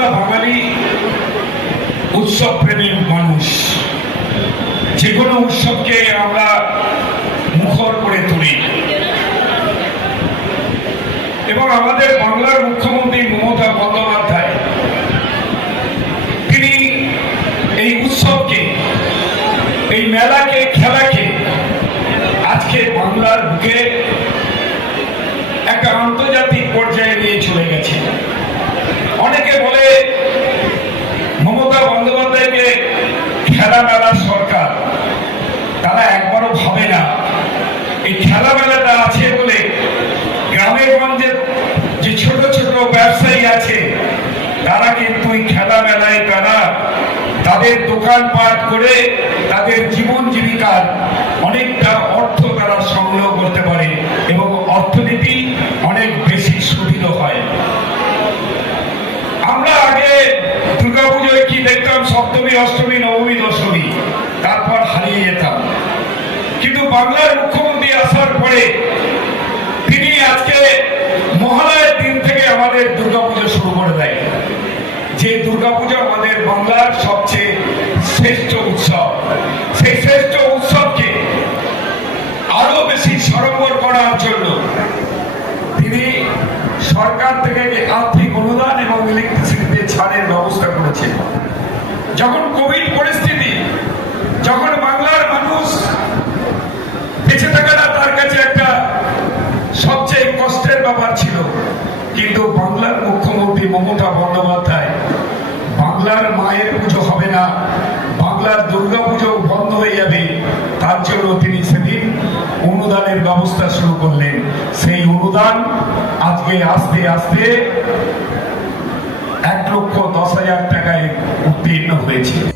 আমরা বাঙালি উৎসব প্রেমী মানুষ। যে কোনো উৎসবকে আমরা মুখর করে তুলি। এবং আমাদের বাংলার মুখ্যমন্ত্রী মমতা বন্দ্যোপাধ্যায়, তিনি এই উৎসবকে, এই মেলাকে, খেলাকে আজকে বাংলার বুকে একটা আন্তর্জাতিক পর্যায়ে নিয়ে চলে গেছে খেলা মেলার সরকার, তারা একবারও ভাবে না। এই খেলা মেলাটা আছে বলে গ্রামে গঞ্জের যে ছোট ছোট ব্যবসায়ী আছে, তারা কিন্তু খেলা মেলায় তারা তাদের দোকানপাট করে তাদের জীবন জীবিকার অনেকটা অর্থ তারা সংগ্রহ করতে পারে এবং অর্থনীতি অনেক বেশি সুদৃঢ় হয়। আমরা আগে দুর্গাপুজোয় কি দেখতাম? সপ্তমী, অষ্টমী, নবমী বাংলার মুখ্যমন্ত্রী আসার পরে তিনি আজকে মহালয়ের দিন থেকে আমাদের দুর্গাপুজো শুরু করে দেয়। যে দুর্গাপুজো আমাদের বাংলার সবচেয়ে শ্রেষ্ঠ উৎসব। সেই শ্রেষ্ঠ উৎসবকে আরও বেশি সরম্বর করার জন্য তিনি সরকার থেকে আর্থিক অনুদান এবং ইলেকট্রিসিটিতে ছাড়ের ব্যবস্থা করেছেন। যখন কোভিড পরিস্থিতি, যখন বাংলার মানুষ বেঁচে থাকাটা তার কাছে একটা সবচেয়ে কষ্টের ব্যাপার ছিল কিন্তু বাংলার মুখ্যমন্ত্রী মমতা বন্দ্যোপাধ্যায়, বাংলার মায়ের পুজো হবে না, বাংলার দুর্গা পুজো বন্ধ হয়ে যাবে, তার জন্য তিনি সেদিন অনুদানের ব্যবস্থা শুরু করলেন। সেই অনুদান আজকে আস্তে আস্তে এক লক্ষ দশ হাজার টাকায় উত্তীর্ণ হয়েছে।